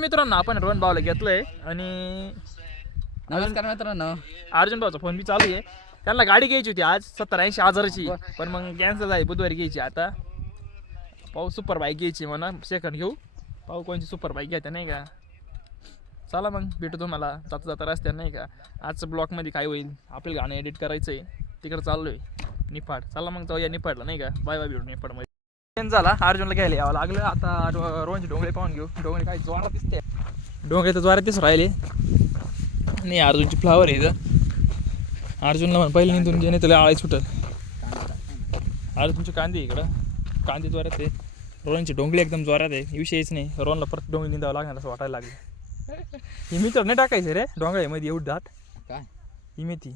मित्रांनो आपण रोहन भाऊला घेतलंय आणि नमस्कार मित्रांनो. अर्जुन भाऊचा फोन बी चालू आहे. त्यांना गाडी घ्यायची होती आज 70-80 हजाराची, पण मग कॅन्सल झाली. बुधवारी घ्यायची. आता पाहू सुपर बाईक घ्यायची म्हणा, सेकंड घेऊ. पाहू कोणची सुपर बाईक घ्यायची नाही का. चला मग भेटू तुम्हाला जाता जाता रस्त्यावर नाही का. आजचं ब्लॉकमध्ये काय होईल, आपलं गाणं एडिट करायचं आहे, तिकडं चाललोय निफाड. चला मग जाऊया निफाडला नाही का. बाय बाय, भेटू निफाडमध्ये. झाला अर्जुनला घ्यायला यावं लागलं. आता रोहनचे डोंगरे पाहून घेऊ. डोंगरे काय जोरात दिसते, डोंगरे तर जोरात दिसू राहिले. नाही अर्जुनची फ्लावर आहे इथं. अर्जुनला म्हण पहिले निंदून घे नाही त्याला आळी सुटल. अर्जुनची कांदी इकडं, कांदी जोरात आहे. रोहनची डोंगळी एकदम जोरात आहे, विषयच नाही. रोहनला परत डोंगळी निंदावं लागणार असं वाटायला लागलं. ही मी तर नाही टाकायचं रे डोंगळ्यामध्ये एवढी दाट. काय ही मेथी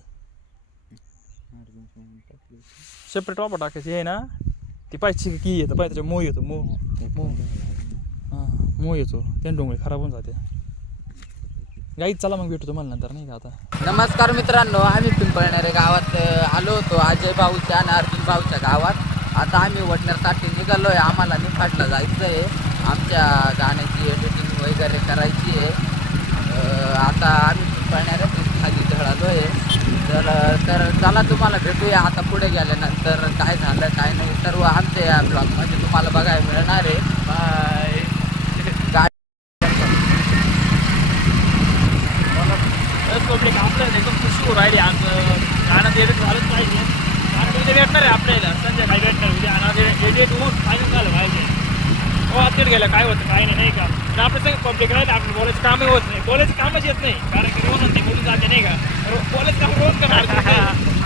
सेपरेट वापर टाकायची आहे ना. ती पाहिजे की येतं पाहिजे त्याच्या मोह येतो. हां मोह येतो त्याने डोंगळी खराब होऊन जाते. गाईच चला मग भेटू तुम्हाला नंतर नाही का. आता नमस्कार मित्रांनो, आम्ही पिंपळणारे गावात आलो होतो अजय भाऊच्या आणि अर्जुन भाऊच्या गावात. आता आम्ही वडनेरसाठी निघालो आहे. आम्हाला निफाडला जायचं आहे, आमच्या गाण्याची एडिटिंग वगैरे करायची आहे. आता आम्ही पिंपळणारे खाली ढळालो आहे. तर चला तुम्हाला भेटूया आता पुढे गेल्यानंतर काय झालं काय नाही सर्व आमच्या या ब्लॉगमध्ये तुम्हाला बघायला मिळणार आहे. बाय. पब्लिक आपल्याला एकदम खुशी होऊ राहिली. आज गाणं एडिट झालंच पाहिजे. गाणं उद्या भेटणार आहे आपल्याला, संध्याकाळी भेटणार उद्या. आणि एडिट होऊन फायनल झालं पाहिजे. हो आजकडे गेलं काय होतं काय नाही का. तर आपल्या सगळं पब्लिक राहिले, आपलं बोलायचं कामही होत नाही, बोलायचं कामच येत नाही. कारण की रोहन ते बोलून जाते नाही का. बोलायचं काम रोहन करणार,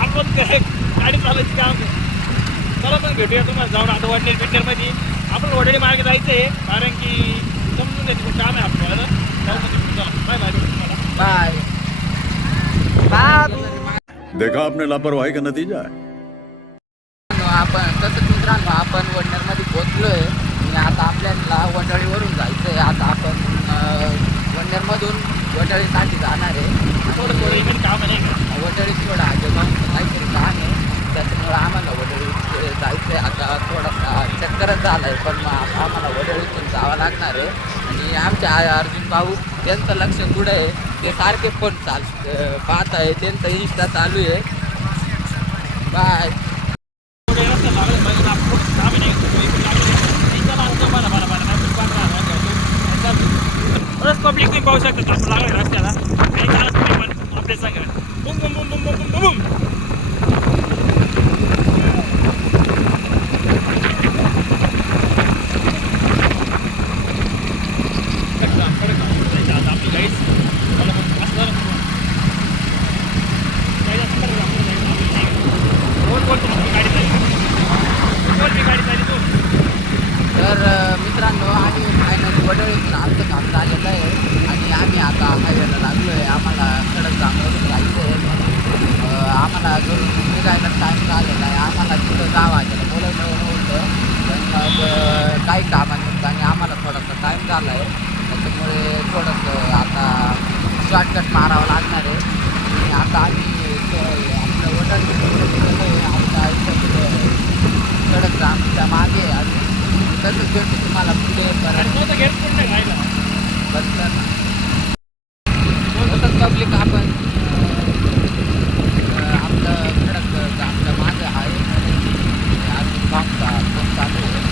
आपण गाडी चालायचं काम. चला मग भेटूया तुम्हाला जाऊन आता वडनेर पिंटरमध्ये. आपण वडळी मार्गे जायचं आहे, कारण की समजून घ्यायचं खूप काम आहे आपल्याला. बाय बाय तुम्हाला. बाय. देखा आपने लापरवाही का नतीजा है. आपण तसंच मित्रांनो आपण वडनेरमध्ये पोचलो आहे आणि आता आपल्याला वडळीवरून जायचं आहे. आता आपण वडनेरमधून वडळीसाठी जाणार आहे. थोडं थोडं इकडे काम आहे नाही का. वडळी थोडं आजोबांचं काहीतरी काम आहे, त्याच्यामुळं आम्हाला वडळी जायचं आहे. आता थोडासा चक्करच झाला आहे, पण मग आम्हाला वडळीतून जावं लागणार आहे. आणि आमच्या अर्जुन भाऊ त्यांचं लक्ष पुढं आहे, ते सारखे फोन पाहत आहे, त्यांचं इंस्टा चालू आहे. बाय. पब्लिक तुम्ही पाहू शकता आपण लागलं रस्त्याला. पण आपले सांगा बुम बुम बुम बुम बुम बुम बुम. आपली गाईड तर मित्रांनो आम्ही फायनली वडळीतून आमचं काम झालेलं आहे आणि आम्ही आता हायवेला लागलो आहे. आम्हाला कडक जामवरून जायचं आहे. आम्हाला घरून निघायला टाईम झालेला आहे. आम्हाला तिथं गावाला बोलायला होतं, पण मग काही कामानिमित्ताने आम्हाला थोडासा टाईम झाला आहे. त्याच्यामुळे थोडंसं आता शॉर्टकट मारावं लागणार आहे. आणि आता आम्ही आपलं वडळी आमच्या कडक जामच्या मागे आणि तसंच भेटतो तुम्हाला पुढे तसंच पब्लिक आपण आपलं खडक आमच्या मागे आहे. अजून बागचा फोन चालू आहे.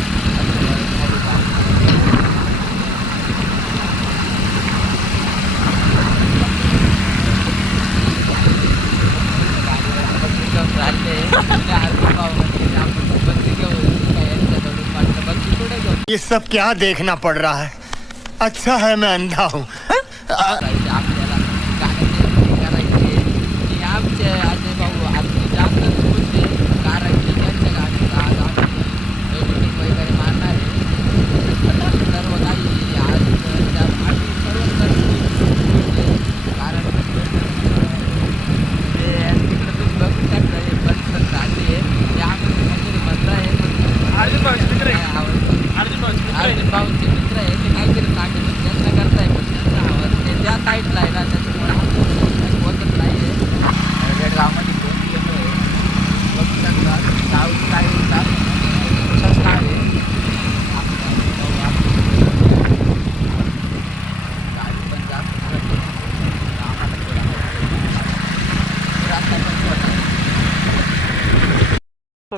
ये सब क्या देखना पड़ रहा है. अच्छा है मैं अंधा हूँ. आपल्याला गाण्याचे करायचे आणि आमचे अजय भाऊ आमचे जास्त खुश आहे, कारण की त्यांच्या गाण्याचा आज आम्ही एडिटिंग वगैरे मारणार आहे. सर्व काही आज आम्ही कारण ते तिकडं तुम्ही बघू शकता हे बस चालली आहे. ते आम्ही काहीतरी म्हणलं आहे, अर्जुन भाऊचे मित्र आहे. अर्जुन भाऊचे मित्र आहे, ते काहीतरी सांगितलं त्यांना करताय, पण त्यांचा आवाज ते त्या साईडला आहे ना, त्याच्यामुळे आपण बोलत नाही आहे. रेडगावमध्ये फोन केलो आहे, बघू शकता गावची काय होतात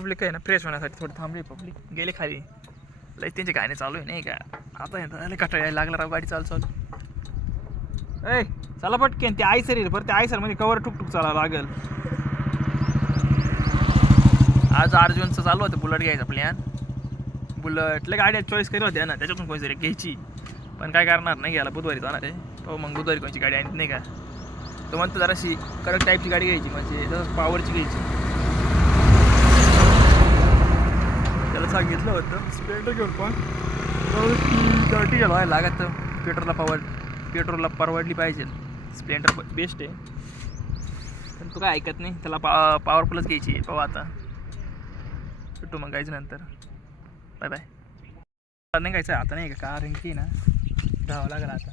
पब्लिक आहे ना फ्रेश होण्यासाठी थोडी थांबली पब्लिक गेले खाली लई त्यांचे गाणे चालू आहे नाही का आता येतं कटाळ यायला लागला राव गाडी चालू ए चला पटकेन ते आयसर येईल बरं ते आयसरमध्ये कवर टुकटुक चालावं लागेल आज अर्जुनचं चालू होतं बुलेट घ्यायचा प्लॅन बुलेटला गाड्या चॉईस केली होत्या ना त्याच्यातून कोणतरी घ्यायची पण काय करणार नाही घ्यायला बुधवारी जाणार आहे हो मग बुधवारी कोणची गाडी आणत नाही का तो म्हणतो जराशी करेक्ट टाईपची गाडी घ्यायची म्हणजे जसं पॉवरची घ्यायची त्याला सांगितलं होतं स्प्लेंडर घेऊन पण 30 व्हायला लागत पेट्रोलला परवडली पाहिजे स्प्लेंडर बेस्ट आहे पण तो काय ऐकत नाही त्याला पॉवरफुलच घ्यायची आहे पाहू आता भेटू मग गायचं नंतर बाय बाय नाही गायचं आता नाही का कार की ना घ्यावं लागेल आता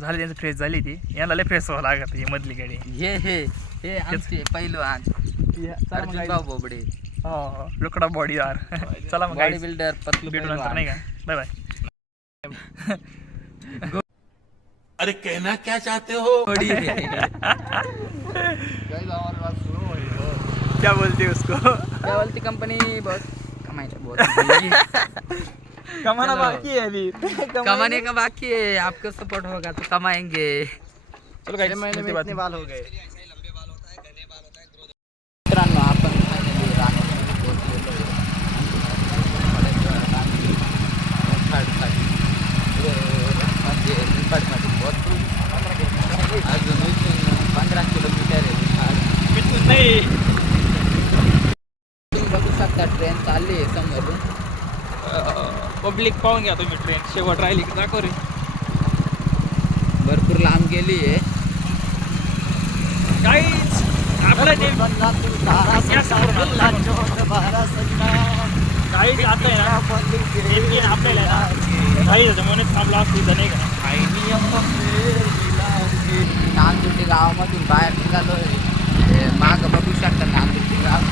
झालं त्यांचं फ्रेश झाली ती याला लय फ्रेश व्हावं लागत ही मधली गाडी हे आमचे पहिलवान अर्जुन भाऊ बोबडे हो लुकडा बॉडी यार चला मग बॉडी बिल्डर पतलू भेटू नंतर नाही का बाय बाय अरे कहना क्या चाहते हो? क्या बोलते उसको क्या बोलती कंपनी बहुत कमाई बहुत कमाना चलो। बाकी है अभी कमाने का बाकी है आपको सपोर्ट होगा तो कमाएंगे चलो गाइस इतने बाल हो गए मित्रांनो आपण finally रानामध्ये पोहोचलेलो आहे. म्हणजे निफाडमध्ये पोहोचलो. अजून इथून 15 किलोमीटर आहे निफाड. बिलकुल नाही तुम्ही बघू शकता ट्रेन चालली आहे समोरून. पब्लिक पाहून घ्या तुम्ही ट्रेन शेवट राहिली की दाखव रे भरपूर लांब गेली आहे. गाईज आपल्या गाईज आता आहे ना नेमकी आपल्याला ना काही त्याच्यामुळे थांबला असतो इथं नाही का नांदुर्डी गावामधून बाहेर निघालो आहे. मागं बघू शकता नांदुर्डी गाव.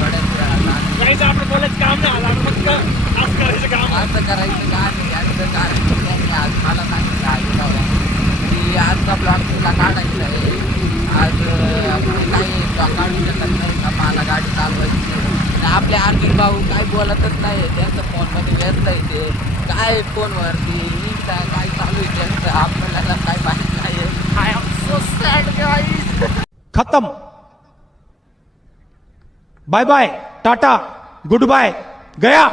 बऱ्याच वेळा नांदुर्डी गाईज आपलं बोलायचं काम नाही आलं फक्त आज करायचं काम असं करायचं का नाही याचं कारण त्यांनी आज मला सांगितलं आहे की आजचा ब्लॉग तुला काढायचा आहे. आज आपण काही काढू शकत नाही का मला गाडी चालवायची नाही. आणि आपले अर्जुन भाऊ काय बोलतच नाही त्यांचं फोनमध्ये व्यस्त आहे ते काय फोनवरती काय चालू आहे त्यांचं आपल्याला काय माहीत नाही. I am so sad guys. खत्म bye bye tata good bye गया.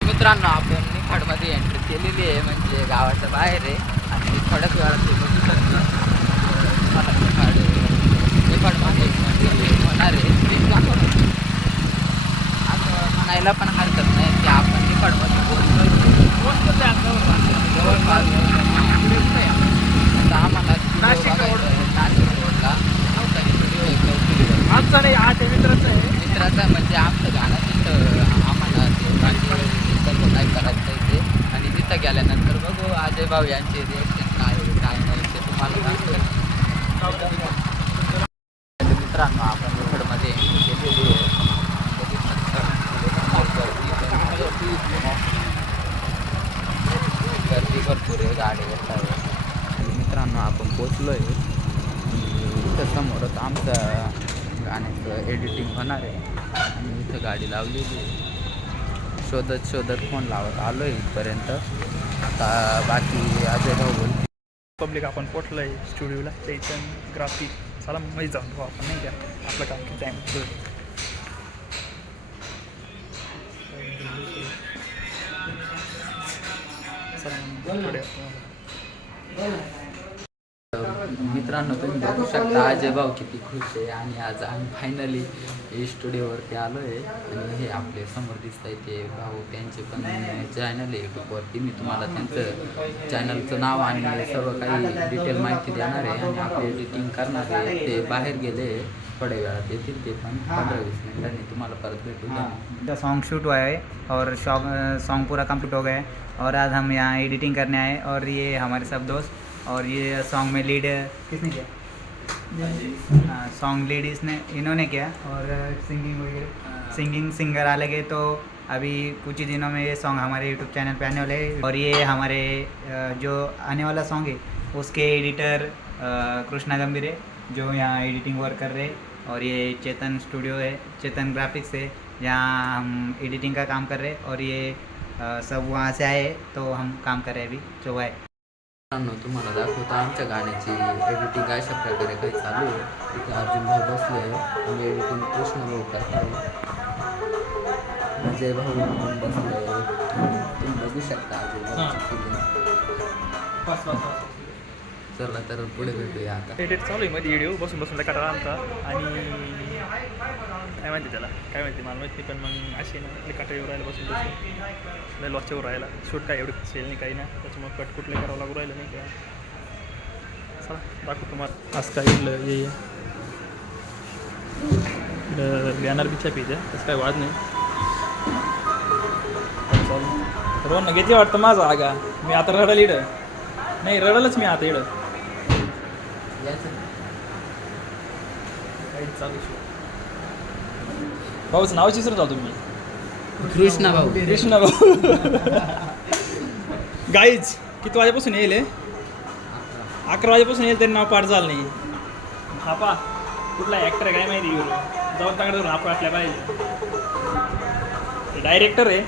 मित्रांनो आपण निफाडमध्ये एंट्री केलेली आहे म्हणजे गावाच्या बाहेर आहे आणि थोड्याच वेळात ते बघू शकतो मला निफाडमध्ये म्हणजे होणार आहे ते दाखवणार. असं म्हणायला पण हरकत नाही की आपण निफाडमध्ये जवळपास आता आम्हाला नाशिक रोड. नाशिक रोडला नव्हता व्हिडिओ एक आमचा नाही हा ते मित्राचं आहे मित्राचं म्हणजे आमचं गाणं तिथं आम्हाला ते गाणी कसं काय करायचं आहे ते आणि तिथं गेल्यानंतर बघू अजय भाऊ यांचे रिॲक्शन काय आहे, काय नाही ते तुम्हाला दाखवेल. मित्रांनो आपण निफाडमध्ये गेलेली आहे. बघू शकता. गर्दी भरपूर आहे गाडी येत आहे आणि मित्रांनो आपण पोचलो आहे. इथं समोरच आमचं गाण्याचं एडिटिंग होणार आहे आणि इथं गाडी लावलेली आहे. शोधत फोन लावत आलो आहे इथपर्यंत. आता बाकी अजय भाऊ बोल. पब्लिक आपण पोटलंय स्टुडिओला त्याचं ग्राफिक चला मध्ये जाऊन पाहू आपण नाही का आपलं काम किती टाईम मित्रांनो तुम्ही बघू शकता अजय भाऊ किती खुश आहे आणि आज आम्ही फायनली स्टुडिओवरती आलो आहे आणि हे आपले समोर दिसत आहे ते भाऊ त्यांचे पण चॅनल आहे यूट्यूबवरती. मी तुम्हाला त्यांचं चॅनलचं नाव आणि सर्व काही डिटेल माहिती देणार आहे आणि आपले एडिटिंग करणार आहे ते बाहेर गेले थोड्या वेळात येतील ते पण 15-20 मिनिटांनी तुम्हाला परत भेटू द्या. सॉन्ग शूट हुआ है और सॉन्ग पूरा कंप्लीट हो गया है और आज हम यहाँ एडिटिंग करने आए और ये हमारे सब दोस्त और ये सॉन्ग में लीड किसने किया सॉन्ग लीड इन्होंने किया और सिंगिंग वगैरह सिंगर अलग है. तो अभी कुछ ही दिनों में ये सॉन्ग हमारे यूट्यूब चैनल पे आने वाले हैं और ये हमारे जो आने वाला सॉन्ग है उसके एडिटर कृष्णा गंभीर है जो यहाँ एडिटिंग वर्क कर रहे हैं और ये चेतन स्टूडियो है, चेतन ग्राफिक्स है, जहाँ हम एडिटिंग का काम कर रहे हैं और ये सब वहाँ से आए तो हम काम कर रहे हैं अभी चौबाई। तुम्हाला दाखवतो आमच्या गाण्याची एडिटिंग अशा प्रकारे काही चालू आहे. इथे अर्जुन भाऊ बसले आहे आणि एडिटिंग कृष्ण भाऊ करताय. अजय भाऊ पण बसले तुम्ही बघू शकता अजय भाऊ. चला तर पुढे भेटूया आता. एडिट चालू आहे मध्ये व्हिडिओ बसून बसून कंटाळा आलता आणि काय माहिती त्याला काय माहिती मला माहिती पण मग अशी ना काटावर राहायला बसून बसून लय लॉसच्यावर राहायला शूट काय एवढं सेल नाही काही ना त्याच्यामुळे कट कुठले करावं लागू राहिलं नाही का. चला दाखवू तुम्हाला असं काय इथलं ये बॅनर बी छापी द्या तसं काय वाद नाही. चालू रोहन घेते वाटतं माझा आगा मी आता रडल इडं नाही रडलच मी आता इडं काही चालू भाऊचं नाव विसरून जातो तुम्ही कृष्णा भाऊ. कृष्णा भाऊ गाईज किती वाजेपासून येईल 11 वाजेपासून येईल तरी नाव पाठ झालं नाही. हापा कुठला ॲक्टर आहे काय माहिती हिरो जाऊन ताकडे धरून आपण असल्या पाहिजे. डायरेक्टर आहे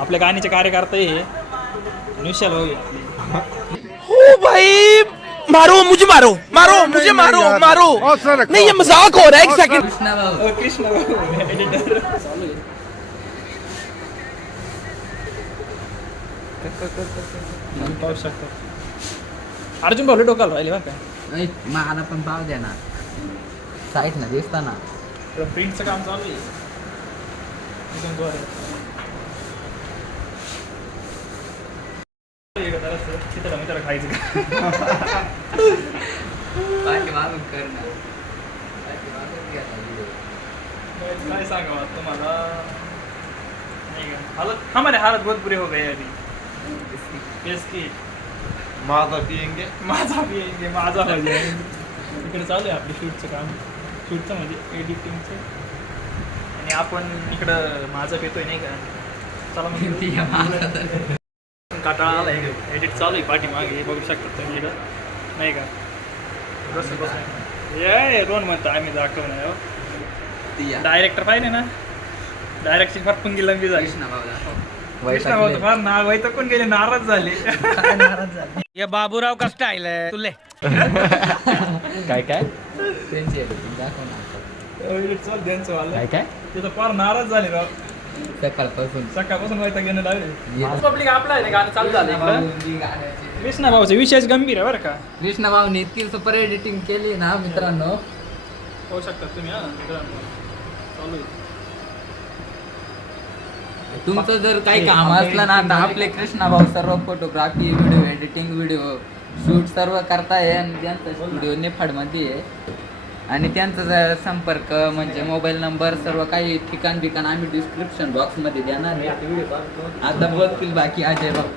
आपल्या गाण्याचे कार्यकर्ता हे विशाल भाऊ आहे. ओ भाई मारो मुझे मारो मारो मुझे मारो मारो नहीं ये मजाक हो रहा है एक सेकंड. कृष्णा भाऊ. कृष्णा भाऊ एडिटर चालू आहे. पाहू शकतो अर्जुन भाऊ डोकाला राहिले बरं का. मला पण पाव द्या ना साईट ना दिसताना. प्रिंटचं काम चालू आहे एकदम जोरात. चित्र मित्र खायचं बाकी मागून कर ना. काय सांगावं तुम्हाला नाही का हालत हमारे हालत बहुत बुरे हो गए अभी. इसकी माझा पियेंगे माझा हो जाए. इकडे चालू आहे आपली शूटचं काम शूटचं म्हणजे एडिटिंगचं आणि आपण इकडं माझा पितोय नाही का. चला मग काटाळा आला एडिट चालू आहे पाठीमागे बघू शकता तुम्ही इकडं नाही का. बसून बसून ये रोन म्हणतो आम्ही दाखवणार डायरेक्टर पाहिले ना डायरेक्टची फार पुंगी लंबी झाली. कृष्णा भाऊ कृष्णा भाऊ फार नाराज कोण गेले नाराज झाले. ये बाबूराव का स्टाईल आहे तुले काय काय त्यांची editing दाखव ना. एडिट चालू त्यांचं वाला काय काय तिथं फार नाराज झाले राव. सकाळपासून सकाळपासून व्हायचं घेणं लागले. ये. पब्लिक आपला आहे गाणं चालू झालं इकडं. कृष्णा भाऊचा विषयच गंभीर आहे बरं का. कृष्णा भाऊने इतकी सुपर एडिटिंग केली ना मित्रांनो. पाहू शकता तुम्ही हा मित्रांनो चालू आहे. तुमचं जर काही काम असलं ना तर आपले कृष्णा भाऊ सर्व photography video editing video shoot सर्व करताय आणि त्यांचा स्टुडिओ निफाडमध्ये आहे. आणि त्यांचा जर संपर्क म्हणजे मोबाईल नंबर सर्व काही ठिकाण बिकाण आम्ही डिस्क्रिप्शन बॉक्समध्ये देणार आहे. आता बोलतील बाकी अजय भाऊ.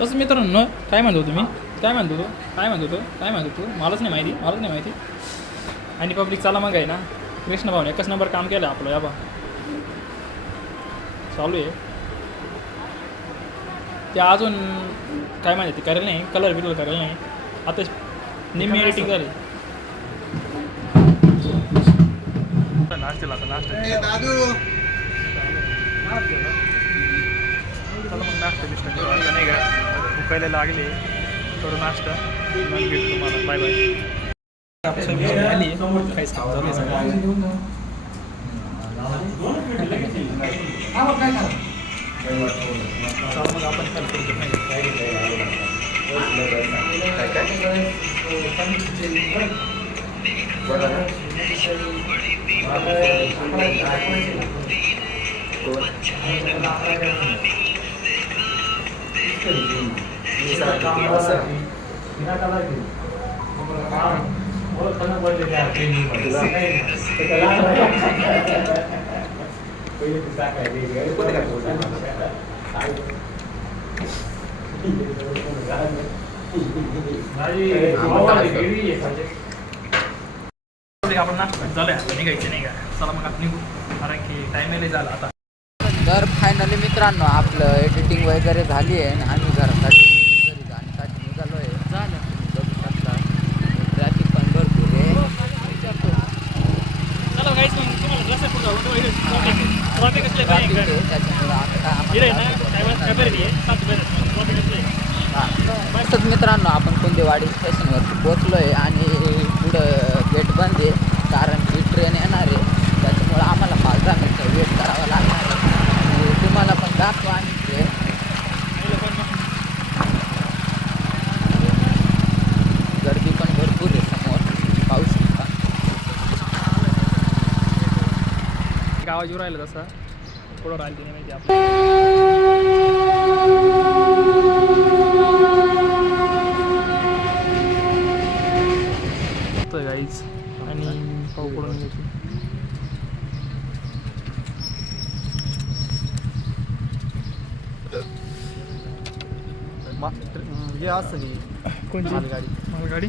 तसं मित्रांनो काय म्हणतो तुम्ही काय म्हणतो मलाच नाही माहिती आणि पब्लिक चला मग आहे ना कृष्ण भाऊने एकच नंबर काम केलं आपलं. या बा चालू आहे ते अजून काय माहिती करेल नाही कलर बिलर करेल नाही आता निम्मी एडिटिंग झाली. नाश्त्याला आता नाश्ता चला मग नाश्ता बिष्टा करू आता नाही का भुकायला लागले करू नाश्ता मग भेटू तुम्हाला बाय बाय. आली काहीच काम झालं सगळं. चला मग आपण काय करू आपण नाश्ता झालं आता निघायचं नाही का. चला मग आपण निघू कारण की टाईमही झाला आता. तर फायनली मित्रांनो आपलं एडिटिंग वगैरे झाली आहे आणि आम्ही घरी जाण्यासाठी निघालो आहे. बघू शकता ट्रॅफिक पण भरपूर आहे. ट्रॅफिक आहे त्याच्यामुळे आता तसंच मित्रांनो आपण कुंदेवाडी स्टेशनवरती पोचलो आहे आणि पुढं गेट बंद आहे कारण की ट्रेन येणार आहे त्याच्यामुळे आम्हाला 5-10 मिनटं वेट करावा लागणार आहे आणि तुम्हाला पण दाखवू आम्ही ट्रेन गर्दी पण भरपूर आहे समोर पाऊस गावात येऊ राहिलं तसा पुढं राहिली नाही माहिती आपलं गाईच आणि पाऊ पडून घ्यायची हे असं कोणची मालगाडी मालगाडी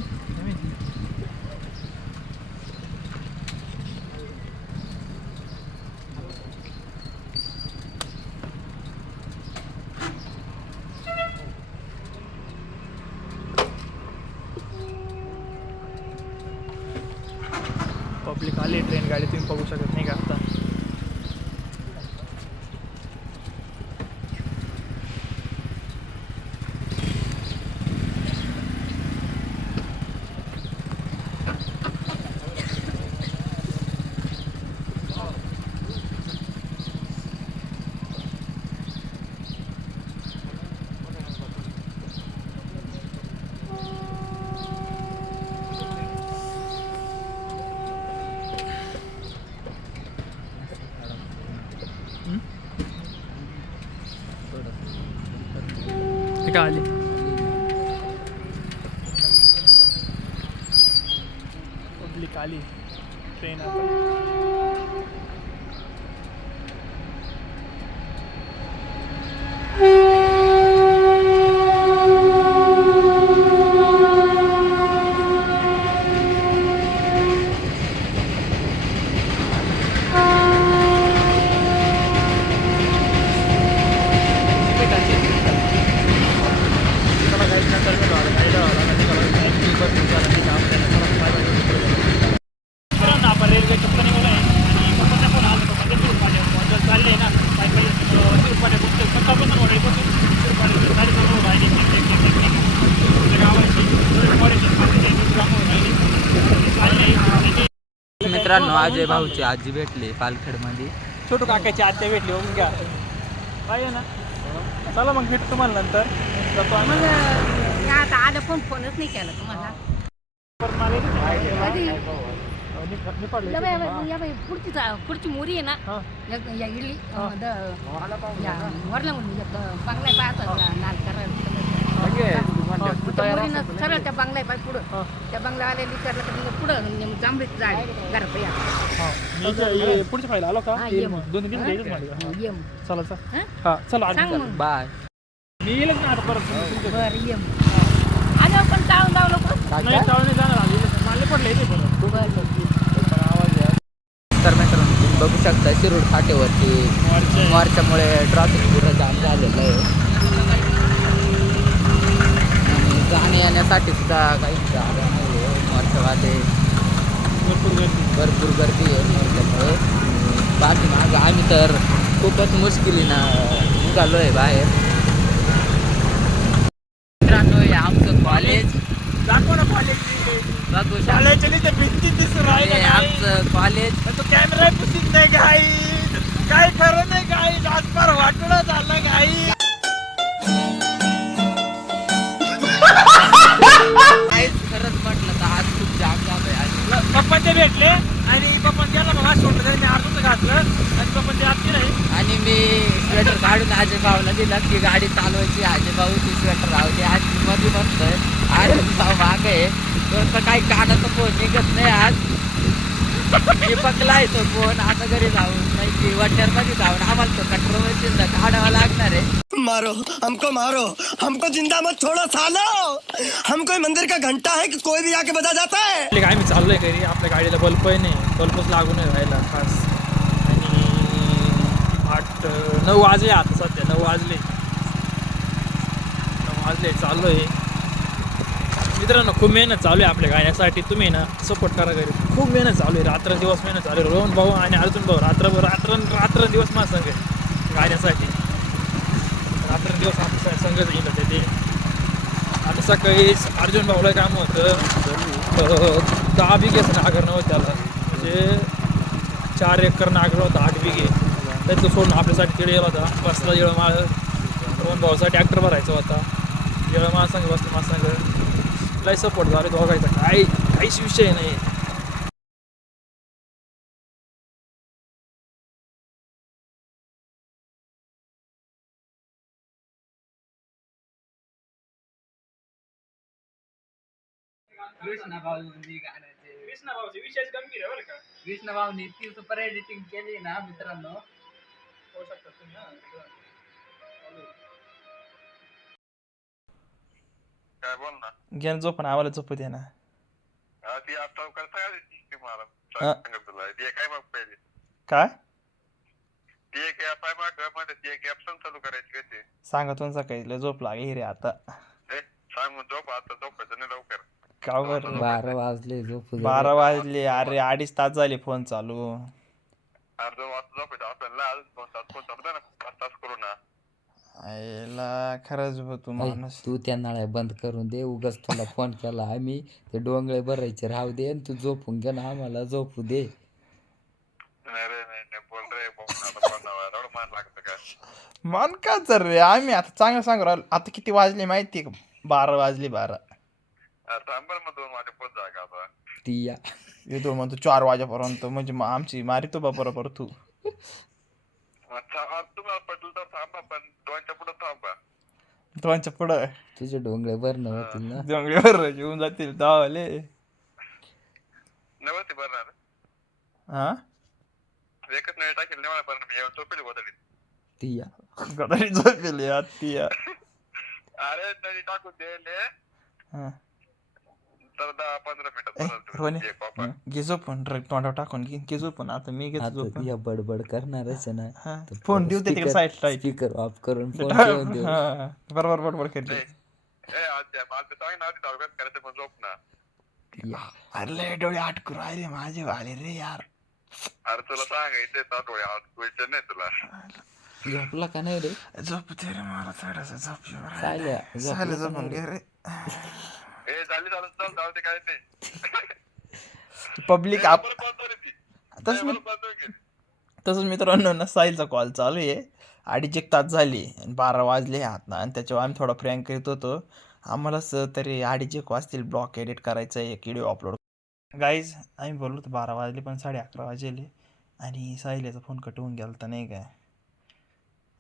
पब्लिक आली ट्रेन गाडी तुम्ही बघू शकत नाही का आता हे का आली पब्लिक आली ट्रेन आता मित्रांनो अजय भाऊची आजी भेटली पालखेडमध्ये छोटू काकाची आत्या भेटली होऊन घ्या पाहिजे ना चला मग भेटू तुम्हाला नंतर जातो आम्ही. आता आलं पण फोनच नाही केला तुम्हाला परत मला येते ना. कधी? निपाडलं या इथे. बाई, या बाई, पुढची मोरी आहे ना हा. या इडली वरला म्हणून बंगला पाहतात नाल सरळ त्या बंगला पाय पुढं हा. त्या बंगलावाल्या विचारलं तर पुढं जांभळीत झाड घरात या हा. मी इथे पुढच्या फायला आलो का हा, ये मग. 2 दिवस द्यायचंच मला ये मग. चला चला हं? हा चला आधी सांग चला. मग. बाय मी येईलच ना आता परत तुमच्या बरं ये मग. आल्यावर पण जाऊन जाऊ लोक नाही टाळून जाणार आधी मला पडलं येते परत तर मित्रांनो तुम्ही बघू शकता शिरूर फाट्यावरती मोर्चामुळे ट्रॅफिक पुढं जाम झालेलं आहे आणि जाणे येण्यासाठी सुद्धा काही जागा नाही आहे मोर्चावाले भरपूर गर्दी आहे मोर्चामुळे बाकी मागं आम्ही तर खूपच मुश्किलीनं निघालो आहे बाहेर मित्रांनो हे आमचं कॉलेज दाखव ना कॉलेज बघू शकता शाळेच्या इथे भिंती दिसून हे राहिल्या आमचं कॉलेज पण तो कॅमेरा पुसीत नाही गाई काय खरं नाही गाई आजपार वाटलं झालं गाई काहीच खरंच म्हटलं तर आज खूप जाम जाम आहे आज पप्पा ते भेटले आणि पप्पा गेला मग आज सोडलं मी अर्धच घातलं आणि पप्पा ते आत नाही आणि मी स्वेटर काढून आजी भाऊला दिला की गाडी चालवायची आजी भाऊ ती स्वेटर राहते आज मध्ये बसतोय आज भाऊ माग आहे तर काही कानाचा फोन निघत नाही आज मी पकलाय तो फोन आता घरी जाऊन नाही की वॉटरमध्ये जाऊन आम्हाला तो कटरमध्ये काढावा लागणार आहे मारो हमको जिंदा मत छोड़ो सालो हम कोई मंदिर का घंटा है कि कोई भी आके बजा जाता है आम्ही चाललोय घरी आपल्या गाडीला बल्ब नाही बल्बच लागू नाही राहिला खास आणि 9 वाजले आता सध्या 9 वाजले चाललोय मी मित्रांनो खूप मेहनत चालू आहे आपल्या गाण्यासाठी. तुम्ही ना सपोर्ट करा घरी. खूप मेहनत चालू आहे, रात्रंदिवस मेहनत चालू आहे. रोहन भाऊ आणि अर्जुन भाऊ रात्रंदिवस माझा संघ आहे गाण्यासाठी. रात्रंदिवस आमच्या संघच येत होते ते. आता सकाळी अर्जुन भाऊला काम होतं 10 बिघेचं नागर नव्हतं त्याला, म्हणजे 4 एकर नागर होतं 8 बिघे. त्याचं सोडून आपल्यासाठी तिकडे गेला होता. बसला येळमाळ. रोहन भाऊचा ट्रॅक्टर भरायचा होता. येळमाळ संघ बसला माझा संघ. लय सपोर्ट झाले दोघायचा, काहीच विषय नाही. कृष्णा भाऊजी गाण्याचे कृष्णा भाऊची विशेष गंभीर आहे बरं का. कृष्णा भाऊनी ती सुपर एडिटिंग केली ना मित्रांनो. होऊ शकतात तुम्ही काय बोल ना. ज्ञान झोप आम्हाला झोपू दे ना. ती आता करता का मला हा. सांगत तुला ती काय मग पाहिजे काय ती एक ऍप आहे माझ्या मध्ये ती एक ऍप चालू करायची कशी सांगा तुमचा काही झोप लागली रे आता. सांगून झोप आता झोपायचं नाही लवकर. का बरं 12 वाजले झोपू दे. 12 वाजले अरे 2.5 तास झाले फोन चालू. अर्धा वाजता झोपायचं आपल्याला अजून 2 तास फोन चालू ना 5 तास करू ना. आईला खरंच बघ तू माणूस. तू त्या नळ्या बंद करून दे. उगाच तुला फोन केला आम्ही. ते डोंगळे भरायचे राहू दे आणि तू झोपून घे ना, आम्हाला झोपू दे. नाही रे नाही बोल रे एवढं मान लागतं का. मान का तर रे आम्ही आता चांगलं सांगू राहिलो. आता किती वाजले माहिती का? 12 वाजले 12. थांबर मग 2 माझे पोच जागा आता ती या येतो मग तू 4 वाजेपर्यंत म्हणजे मग आमची मारितो बा बरोबर तू. तुम्हाला पटलं तर थांबा पण 2च्या पुढे थांबा. 2च्या पुढं तुझे डोंगळे भरणं होतील ना. जंगलीवर येऊन जातील धावले. नव्हती भरणार हा एकच नाही टाकेल नाही पण मी येऊन झोपेल गोदडीत. ती या गदारी झोपेली आत्ती. अरे तरी टाकून दे तर 10-15 रोहने मिनिटात घे झोपून तोंडावर टाकून घे झोपून. आता मी घेतो आता झोपून. या बडबड करणारच आहे ना. हा फोन देऊ दे तिकडे साईड लाईट. स्पीकर ऑफ करून फोन ठेवून देऊ. बरोबर बरोबर करते. सांग ना करायचं पण झोप ना. अरे लय डोळे आटकू राहिले माझे वाले रे यार. अरे तुला सांगायचं डोळे आठ नाही तुला. झोपला का नाही रे? झोप दे रे मला थोडंसं झोप येऊ राहिली. सायल्या, झोपला सायल्या का झोपून नाही घे रे. झाली चालत चल जाऊ ते काय नाही. पब्लिक आप बरं बोलतो रे ती. तसं बरं बोलतो की. तसंच मित्रांनो ना साहिलचा कॉल चालू आहे. 2.5 तास झाली 12 वाजले आता आणि त्याच्यावर आम्ही थोडा प्रँक करीत होतो. आम्हाला तरी 2.5 वाजतील ब्लॉग एडिट करायचा आहे, एक व्हिडिओ अपलोड. गाईज आम्ही बोललो होतो 12 वाजले पण 11:30 वाजले आणि साहिल्याचा फोन कट होऊन गेला तर नाही काय.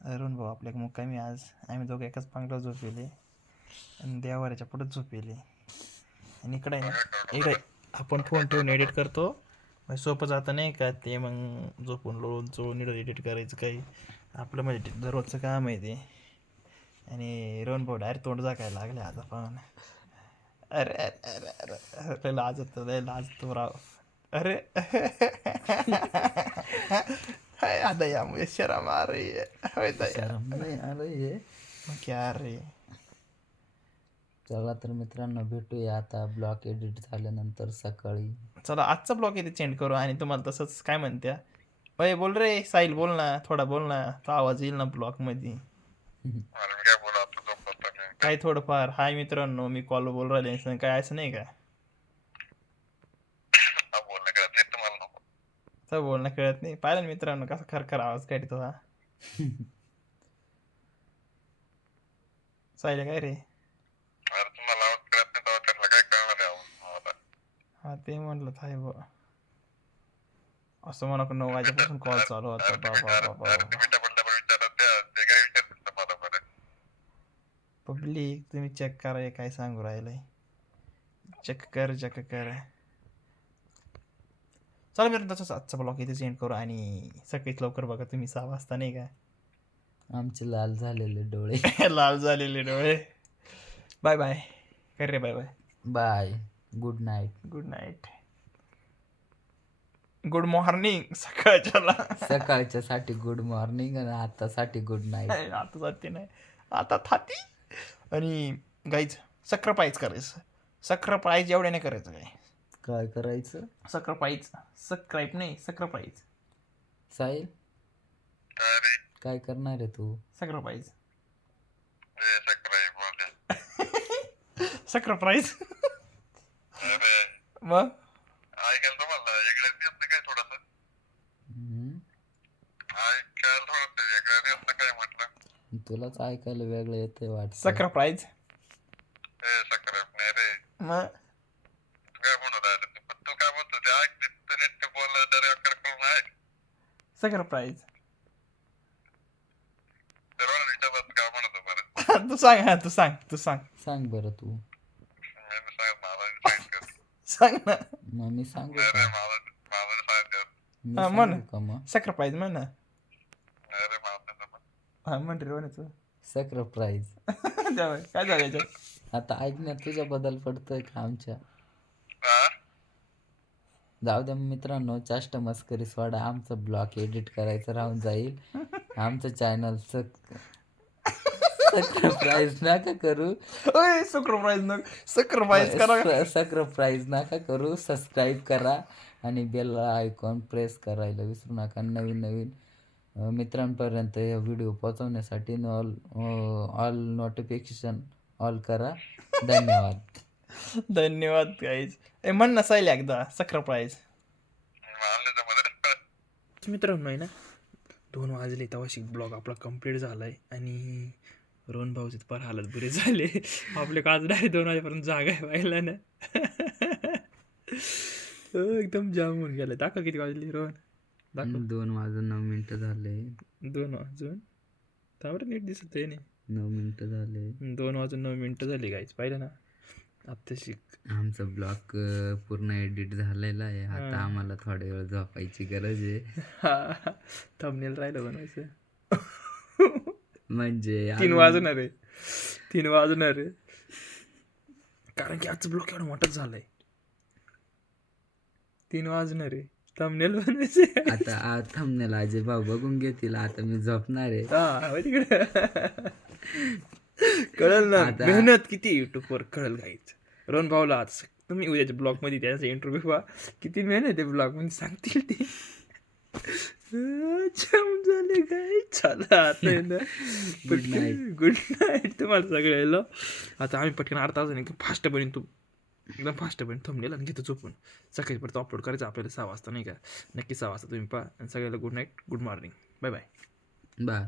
अरुण भाऊ आपल्या मुक्कामी आज आम्ही दोघं एकाच पांगला झोपेले आणि देवाऱ्याच्या पुढंच झोपेले. आणि इकडे आहे ना इकडे आपण फोन ठेवून एडिट करतो सोपं जातं नाही का ते. मग झोपून लोळून चोळून एडिट करायचं काही आपलं म्हणजे दररोजचं काम आहे ते. आणि रोहन भाऊ डायरेक्ट तोंड जागायला लागले आता पण. अरे अरे अरे अरे लय लाजतो राव. अरे आता यामुळे शरम आ रही है. शरम नाही आलं. क्या रे. चला तर मित्रांनो भेटूया आता ब्लॉग एडिट झाल्यानंतर सकाळी. चला आजचा ब्लॉग इथे चेंज करू आणि तुम्हाला तसंच काय म्हणत्या अय बोल रे साहिल बोल ना थोडा बोल ना तो आवाज येईल ना ब्लॉगमध्ये. अरे मी काय बोला आता झोपतो नाही. काय थोडंफार हाय मित्रांनो मी कॉल बोल राहिले काय असं नाही का. बोलणं करत नाही तुम्हाला नको. तर बोलणं कळत नाही. पाहिलं मित्रांनो कसा खरखर आवाज काढतो हा. साहिल काय रे. अरे तुम्हाला आवाज कळत नाही तेव्हा त्याला काय कळणार आहे. हा ते म्हटलं थाय बा असं म्हणा 9 वाजेपासून कॉल चालू होता. बाबा पब्लिक तुम्ही चेक करा काय सांगू राहिलंय. चेक कर. चला मित्रांनो तसंच आजचा ब्लॉग इथे सेंड करू आणि सकाळीच लवकर बघा तुम्ही 6 वाजता नाही का. आमचे लाल झालेले डोळे. लाल झालेले डोळे. बाय बाय कर रे bye bye. Bye. Good night. Good night. Good morning सकाळच्याला. सकाळच्या साठी गुड मॉर्निंग आणि आतासाठी गुड नाईट. आता जाते नाही आता थाती. आणि गाईज सक्रपाईज करायचं सक्राईज एवढे नाही करायचं काय. काय करायचं सक्राईज सबस्क्राईब नाही सक्राईज. साहिल काय रे काय करणार आहे तू? सक्राईज ए सक्राई बोलल्या सक्राईज. अरे मग ऐकायला तुम्हाला वेगळ्याच येत नाही काय थोडस हम्म, ऐकायला थोडस वेगळ्याच येत नाही काय म्हटलं तुलाच ऐकायला वेगळं येतंय वाटतं. सक्राईज. ए सक्राई नाही रे मग तू काय म्हणत आहे पण तू काय म्हणतो ते ऐक ते नीट बोलला तरी अक्कर करून ऐक सक्राईज. तर विचारत काय म्हणतो बरं तू सांग हा तू सांग सांग बरं तू. मी सांगत मला सांगितलं सांग ना. मग मी सांगू अरे का? मला सांगितलं मी हा, म्हण. सांगू का मग? सक्राईज म्हण ना. अरे मला हा म्हण रे म्हणायचं. सरप्राईज. काय झालं याच्यात. आता ऐकण्यात तुझा बदल पडतोय का आमच्या? हा जाऊ द्या मित्रांनो, चाष्ट मस्करी सोडा. आमचं ब्लॉग एडिट करायचं राहून जाईल. आमचं चॅनल सरप्राईज नका करू. सक्राईज करा. सरप्राईज नका करू. सबस्क्राईब करा आणि बेल आयकॉन प्रेस करायला विसरू नका. नवीन नवीन मित्रांपर्यंत हे व्हिडिओ पोहोचवण्यासाठी ऑल नोटिफिकेशन ऑल करा. धन्यवाद. धन्यवाद गाईज. ए म्हण ना सायला एकदा सक्राईज. मला तर मदत मित्रांनो आहे ना 2 वाजले तेव्हा ब्लॉग आपला कम्प्लीट झालाय आणि रोहन भाऊचे फार हालत बुरे झाले. आपले आज डायरेक्ट 2 वाजेपर्यंत जागा आहे व्हायला ना. एकदम जाम होऊन गेलं. दाखव किती वाजले रोहन. दाखव 2:09 झाले. 2 वाजून त्यावर नीट दिसत आहे नाही. 9 मिनिटं झाले. 2:09 झाले गाईज. पाहिलं ना आत्ताशी. आमचा ब्लॉग पूर्ण एडिट झालेला आहे. आता आम्हाला थोड्या वेळ झोपायची गरज आहे. थंबनेल राहिलं बनवायचं. म्हणजे 3 वाजणार आहे. 3 वाजणार आहे कारण की आजचं ब्लॉक एवढा मोठाच झालाय. 3 वाजणार आहे. थंबनेल बनवायचे. आता थंबनेल अजय भाऊ बघून घेतील. आता मी झोपणार आहे. कळलं ना आता- मेहनत किती युट्यूबवर कळल गाईच. रोहन भाऊला आज तुम्ही उद्याच्या ब्लॉग मध्ये त्याचा इंटरव्ह्यू व्हा. किती मेहनत आहे ब्लॉग मध्ये सांगतील ते. छान झाले काय. चला आता Good night. गुड नाईट तुम्हाला सगळ्याला. आता आम्ही पटकन 8 तासाने एकदम फास्ट बनेन. तू एकदम फास्ट बनेन थंबनेल आणि घेतो झोपून. सकाळी परत अपलोड करायचं आपल्याला 6 वाजता नाही का. नक्की 6 वाजता तुम्ही पहा. आणि सगळ्याला good night good morning. Bye bye. Bye.